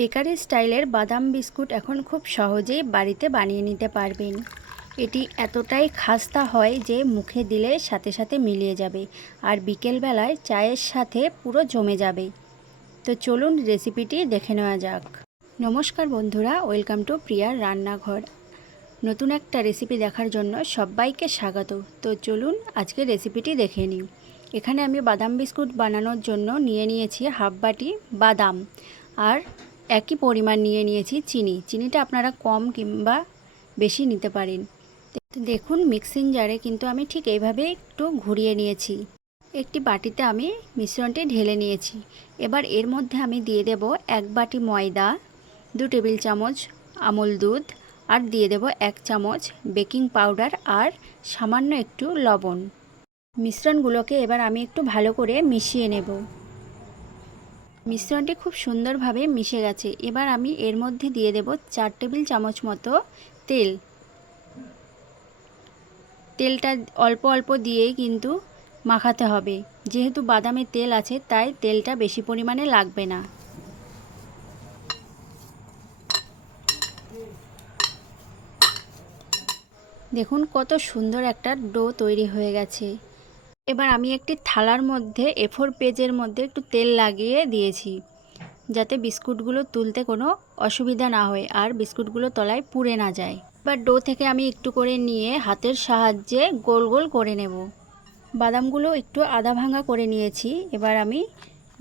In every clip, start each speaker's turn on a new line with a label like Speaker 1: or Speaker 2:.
Speaker 1: Bakery স্টাইলের বাদাম biscuit এখন খুব সহজেই বাড়িতে বানিয়ে নিতে পারবেন। এটি এতটাই খাস্তা হয় যে মুখে দিলে সাথে সাথে মিলিয়ে যাবে আর বিকেলবেলায় চায়ের সাথে পুরো জমে যাবে। তো চলুন রেসিপিটি দেখে নেওয়া যাক। নমস্কার বন্ধুরা, ওয়েলকাম টু প্রিয়ার রান্নাঘর। নতুন একটা রেসিপি দেখার জন্য সবাইকে স্বাগত। তো চলুন আজকে রেসিপিটি দেখে নিই। এখানে আমি বাদাম বিস্কুট বানানোর জন্য নিয়ে নিয়েছি হাফ বাটি বাদাম আর একই পরিমাণ নিয়ে নিয়েছি চিনি। চিনিটা আপনারা কম কিংবা বেশি নিতে পারেন। দেখুন মিক্সিং জারে কিন্তু আমি ঠিক এইভাবে একটু ঘুরিয়ে নিয়েছি। একটি বাটিতে আমি মিশ্রণটি ঢেলে নিয়েছি। এবার এর মধ্যে আমি দিয়ে দেব এক বাটি ময়দা, দু টেবিল চামচ আমুল দুধ, আর দিয়ে দেব এক চামচ বেকিং পাউডার আর সামান্য একটু লবণ। মিশ্রণগুলোকে এবার আমি একটু ভালো করে মিশিয়ে নেব। মিশ্রণটি খুব সুন্দরভাবে মিশে গেছে। এবার আমি এর মধ্যে দিয়ে দেব চার টেবিল চামচ মতো তেল। তেলটা অল্প অল্প দিয়েই কিন্তু মাখাতে হবে। যেহেতু বাদামে তেল আছে, তাই তেলটা বেশি পরিমাণে লাগবে না। দেখুন কত সুন্দর একটা ডো তৈরি হয়ে গেছে। এবার আমি একটি থালার মধ্যে এফোর পেজের মধ্যে একটু তেল লাগিয়ে দিয়েছি, যাতে বিস্কুটগুলো তুলতে কোনো অসুবিধা না হয় আর বিস্কুটগুলো তলায় পুড়ে না যায়। এবার ডো থেকে আমি একটু করে নিয়ে হাতের সাহায্যে গোল গোল করে নেব। বাদামগুলো একটু আধা ভাঙা করে নিয়েছি, এবার আমি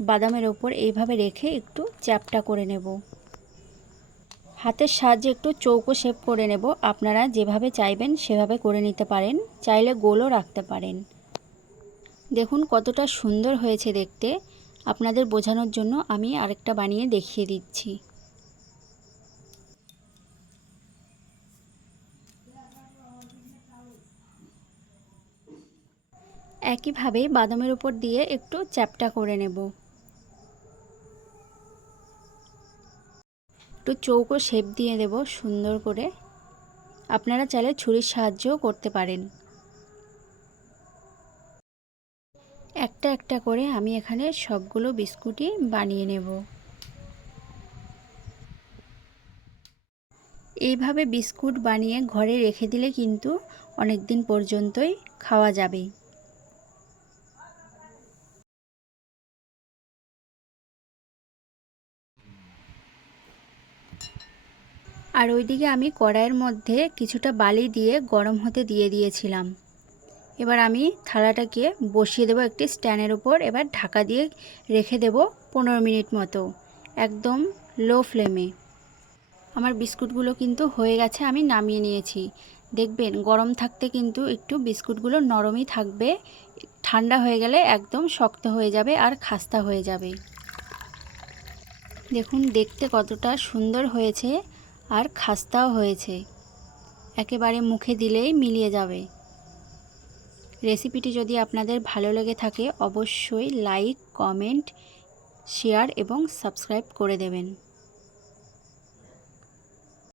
Speaker 1: বাদামের ওপর এইভাবে রেখে একটু চ্যাপটা করে নেব। হাতের সাহায্যে একটু চৌকো শেপ করে নেব, আপনারা যেভাবে চাইবেন সেভাবে করে নিতে পারেন, চাইলে গোলও রাখতে পারেন। দেখুন কতটা সুন্দর হয়েছে দেখতে। আপনাদের বোঝানোর জন্য আমি আরেকটা বানিয়ে দেখিয়ে দিচ্ছি। একইভাবে বাদামের উপর দিয়ে একটু চ্যাপটা করে নেব। একটু চৌকো শেপ দিয়ে দেব সুন্দর করে। আপনারা চাইলে ছুরির সাহায্যও করতে পারেন একটা একটা করে আমি এখানে সবগুলো বিস্কুটই বানিয়ে নেব। এইভাবে বিস্কুট বানিয়ে ঘরে রেখে দিলে কিন্তু অনেক দিন পর্যন্তই খাওয়া যাবে। আর ওইদিকে আমি কড়াইয়ের মধ্যে কিছুটা বালি দিয়ে গরম হতে দিয়ে দিয়েছিলাম। এবার আমি থালাটাকে বসিয়ে দেবো একটি স্ট্যান্ডের উপর। এবার ঢাকা দিয়ে রেখে দেব পনেরো মিনিট মতো, একদম লো ফ্লেমে। আমার বিস্কুটগুলো কিন্তু হয়ে গেছে, আমি নামিয়ে নিয়েছি। দেখবেন, গরম থাকতে কিন্তু একটু বিস্কুটগুলো নরমই থাকবে, ঠান্ডা হয়ে গেলে একদম শক্ত হয়ে যাবে আর খাস্তা হয়ে যাবে। দেখুন, দেখতে কতটা সুন্দর হয়েছে আর খাস্তাও হয়েছে। একেবারে মুখে দিলেই মিলিয়ে যাবে। রেসিপিটি যদি আপনাদের ভালো লেগে থাকে অবশ্যই লাইক কমেন্ট শেয়ার এবং সাবস্ক্রাইব করে দেবেন।